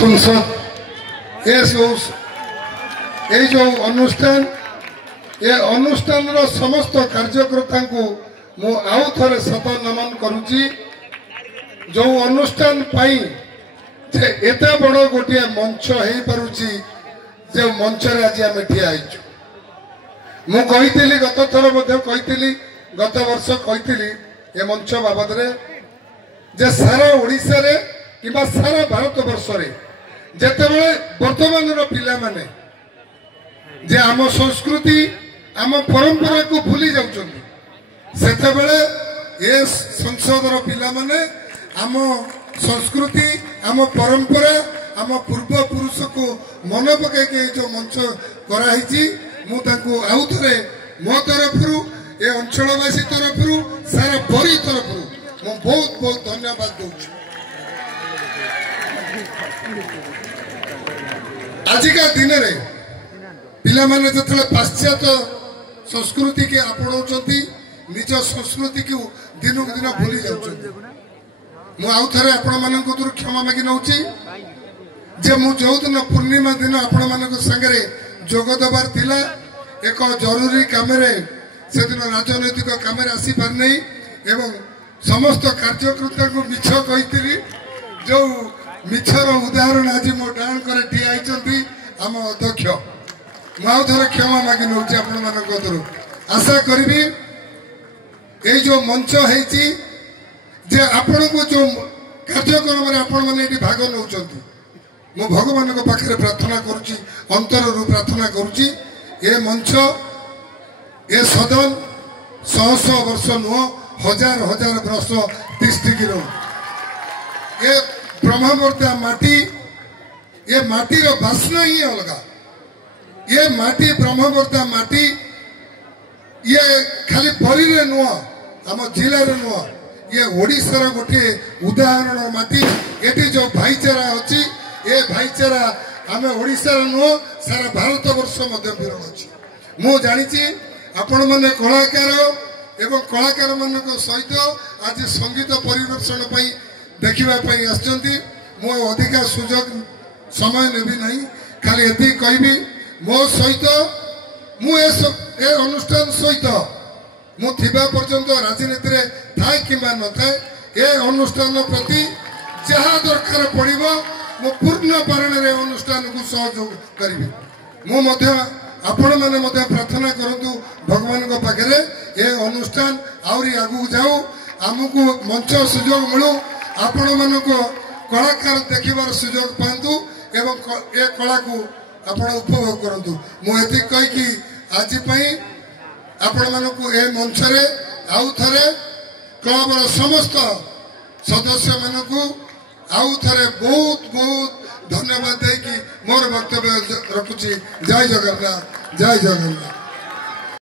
संसद ये जो अनुष्ठान ये अनुष्ठान समस्त कार्यकर्ता को मु आउ थे सत नमन करुच्ची जो अनुष्ठान एत बड़ गोटे मंच हो पारुची जो मंच आज आम ठिया मुझी गत थर कही गत वर्ष कही ये मंच बाबद जे सारा ओडिशा रे कि सारा भारत वर्ष रे जेतेबेले वर्तमान पिला माने जे आम संस्कृति आम परंपरा को भूली जाउछन्ती सेतेबेले ये संसद रो पिला माने आम संस्कृति आम परंपरा आम पूर्व पुरुष को मन पके जो मंच कराई मु तांको आउ थरे मो तरफरु ए अंचलवासी तरफरु सारा बरी तरफरु मु बहुत बहुत धन्यवाद दूँ। आजिका दिन रे पिला माने जतले पाश्चात्य संस्कृति के आपणाउछन्ती निज संस्कृति को दिन दिन भूली जाउछन्ती मु आउ थरे आपण मानक दुर क्षमा मागी नउची जे मु जो दिन पूर्णिमा दिन आपण मानक संगे जोग दबार थिला एक जरूरी काम रे से दिन राजनैतिक काम रे आसी पार नहीं एवं समस्त कार्यकर्ता को मिछ कहितली जो मिछर उदाहरण आज मो डाण करे ठिया आइचंती आम अध्यक्ष मु थोड़े क्षमा मागी नउची आपण मानक तरु आशा करिबी ए जो मंच हेची जे आपण को जो कार्यक्रम रे आपण माने एटी भाग नउचंती मु भगवान को पाखरे प्रार्थना करूची अंतर रु प्रार्थना करूची ए मंच ए सदन 100 वर्ष नुह हजार हजार वर्ष तिष्ठिकी ये ब्रह्मवर्ता माटी ये माटी रो बासना ही अलगा ये माटी ब्रह्मवर्ता माटी ये खाली बरी रे नुह आम जिले रे नुह ये ओडिशा रो गोटे उदाहरण माटी एटी जो भाईचारा अछि ये भाईचारा आम ओडिशा रो नुह सारा भारत वर्ष मध्य विरण अछि मु जानिछि आपण माने कलाकार एवं कलाकार मान सहित आज संगीत परिदर्शन देखा मु अधिका सुजोग समय नेबी नहीं खाली एति कहबी मो सहित मु ए अनुष्ठान सहित मु थिबा पर्यंत राजनीति रे थाए किंबा न थाए ए अनुष्ठान प्रति जहाँ दरकार पड़िबो मु पूर्ण पारण रे अनुष्ठान को सहयोग करिबी मु मध्य आपण माने मध्य प्रार्थना करंतु भगवान को पाखरे ए अनुष्ठान आउरी आगु जाऊ आमको मंच सुजोग मिलू आपण मानको कलाकार देखिबार सुजोग पांतु एवं ए कला को आपण उपभोग करंतु मु एति कहि कि आज पई आपण मानको ए मंच रे आउ थरे क्लब रो समस्त सदस्य मानको आउ थरे बहुत बहुत धन्यवाद दे कि मोर वक्तव्य रखुची। जय जगन्नाथ जय जगन्नाथ।